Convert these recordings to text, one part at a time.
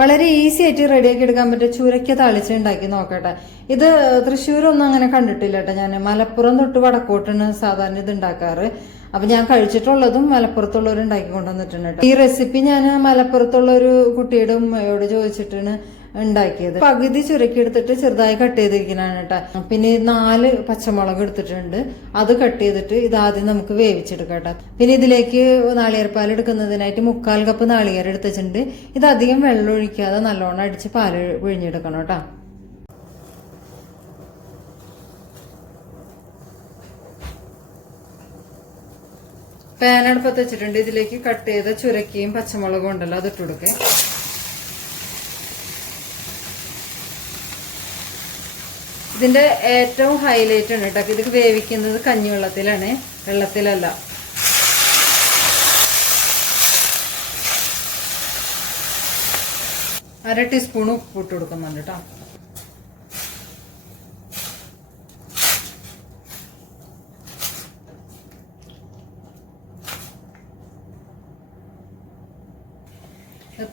വളരെ ഈസി ആയിട്ട് റെഡിയാക്കി എടുക്കാൻ പറ്റും ചുരക്ക തളിച്ച് ഉണ്ടാക്കി നോക്കട്ടെ. ഇത് തൃശ്ശൂരൊന്നും അങ്ങനെ കണ്ടിട്ടില്ല കേട്ടോ ഞാൻ. മലപ്പുറം തൊട്ട് വടക്കോട്ടാണ് സാധാരണ ഇത് ഉണ്ടാക്കാറ്. അപ്പൊ ഞാൻ കഴിച്ചിട്ടുള്ളതും മലപ്പുറത്തുള്ളവർ ഉണ്ടാക്കി കൊണ്ടുവന്നിട്ടുണ്ട് ഈ റെസിപ്പി ഞാൻ മലപ്പുറത്തുള്ള ഒരു കുട്ടിയുടെ ഉമ്മയോട് ചോദിച്ചിട്ടാണ് ഉണ്ടാക്കിയത്. പകുതി ചുരക്കി എടുത്തിട്ട് ചെറുതായി കട്ട് ചെയ്തിരിക്കുന്നതാണ് കേട്ടോ പിന്നെ നാല് പച്ചമുളക് എടുത്തിട്ടുണ്ട്. അത് കട്ട് ചെയ്തിട്ട് ഇത് ആദ്യം നമുക്ക് വേവിച്ചെടുക്കാം കേട്ടോ പിന്നെ ഇതിലേക്ക് നാളികേരപ്പാൽ എടുക്കുന്നതിനായിട്ട് മുക്കാൽ കപ്പ് നാളികേരം എടുത്തിട്ടുണ്ട്. ഇത് അധികം വെള്ളം ഒഴിക്കാതെ നല്ലോണം അടിച്ച് പാൽ പിഴിഞ്ഞെടുക്കണം കേട്ടോ പാനടുപ്പത്ത് വെച്ചിട്ടുണ്ട്. ഇതിലേക്ക് കട്ട് ചെയ്ത ചുരക്കിയും പച്ചമുളകും ഉണ്ടല്ലോ അത് ഇട്ട് കൊടുക്കേ. ഇതിന്റെ ഏറ്റവും ഹൈലൈറ്റ് ആണ് കേട്ടോ. ഇത് വേവിക്കുന്നത് കഞ്ഞിവെള്ളത്തിലാണ്. വെള്ളത്തിലല്ല. അര ടീസ്പൂൺ ഉപ്പ് ഇട്ട് കൊടുക്കുന്നുണ്ട് കേട്ടോ.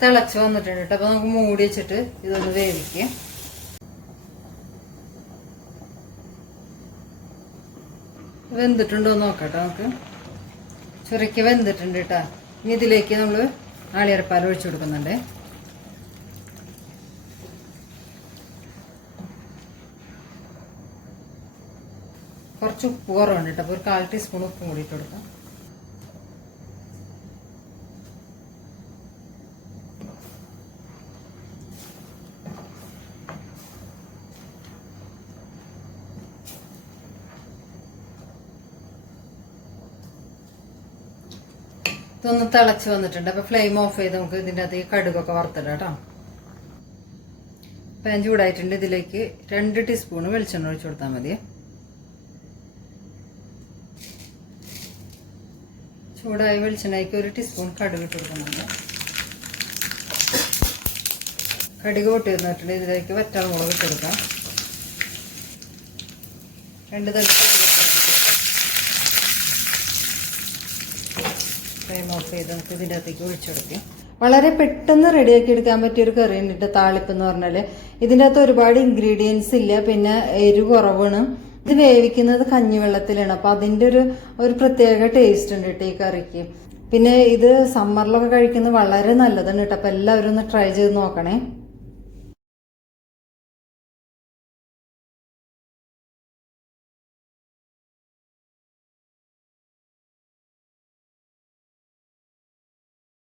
തിളച്ച് വന്നിട്ടുണ്ട് കേട്ടോ. അപ്പോൾ നമുക്ക് മൂടി വെച്ചിട്ട് ഇതൊന്ന് വേവിക്കാം. വെന്തിട്ടുണ്ടോ നോക്കട്ടെ നമുക്ക്. ചുരക്കി വെന്തിട്ടുണ്ട് കേട്ടോ ഇനി ഇതിലേക്ക് നമ്മൾ നാളികേരപ്പാൽ ഒഴിച്ചു കൊടുക്കുന്നുണ്ട്. കുറച്ച് ഉപ്പ് കുറവുണ്ട് കേട്ടോ അപ്പോൾ ഒരു കാൽ ടീസ്പൂൺ ഉപ്പും കൂടി കൊടുക്കാം. ഇതൊന്ന് തിളച്ച് വന്നിട്ടുണ്ട്. അപ്പൊ ഫ്ലെയിം ഓഫ് ചെയ്ത് നമുക്ക് ഇതിന്റെ അകത്തേക്ക് കടുകൊക്കെ വറുത്തിടാം കേട്ടോ. പാൻ ചൂടായിട്ടുണ്ട്. ഇതിലേക്ക് രണ്ട് ടീസ്പൂൺ വെളിച്ചെണ്ണ ഒഴിച്ചു കൊടുത്താൽ മതി. ചൂടായ വെളിച്ചെണ്ണയ്ക്ക് ഒരു ടീസ്പൂൺ കടുക് ഇട്ട് കൊടുക്കുന്നുണ്ട് കടുക് പൊട്ടി വന്നിട്ടുണ്ട്. ഇതിലേക്ക് വറ്റാമുളക് ഇട്ട് കൊടുക്കാം. രണ്ട് തരം ഫ്ലെയിം ഓഫ് ചെയ്ത് നമുക്ക് ഇതിന്റെ അകത്തേക്ക് ഒഴിച്ചു കൊടുക്കാം. വളരെ പെട്ടെന്ന് റെഡിയാക്കി എടുക്കാൻ പറ്റിയ ഒരു കറി ഉണ്ട് താളിപ്പ് എന്ന് പറഞ്ഞാൽ. ഇതിന്റെ അകത്ത് ഒരുപാട് ഇൻഗ്രീഡിയൻസ് ഇല്ല പിന്നെ എരിവ് കുറവാണ്. ഇത് വേവിക്കുന്നത് കഞ്ഞിവെള്ളത്തിലാണ്. അപ്പൊ അതിന്റെ ഒരു ഒരു പ്രത്യേക ടേസ്റ്റ് ഉണ്ട് കേട്ടോ ഈ കറിക്ക്. പിന്നെ ഇത് സമ്മറിലൊക്കെ കഴിക്കുന്നത് വളരെ നല്ലതാണ് കേട്ടോ. അപ്പൊ എല്ലാവരും ഒന്ന് ട്രൈ ചെയ്ത് നോക്കണേ.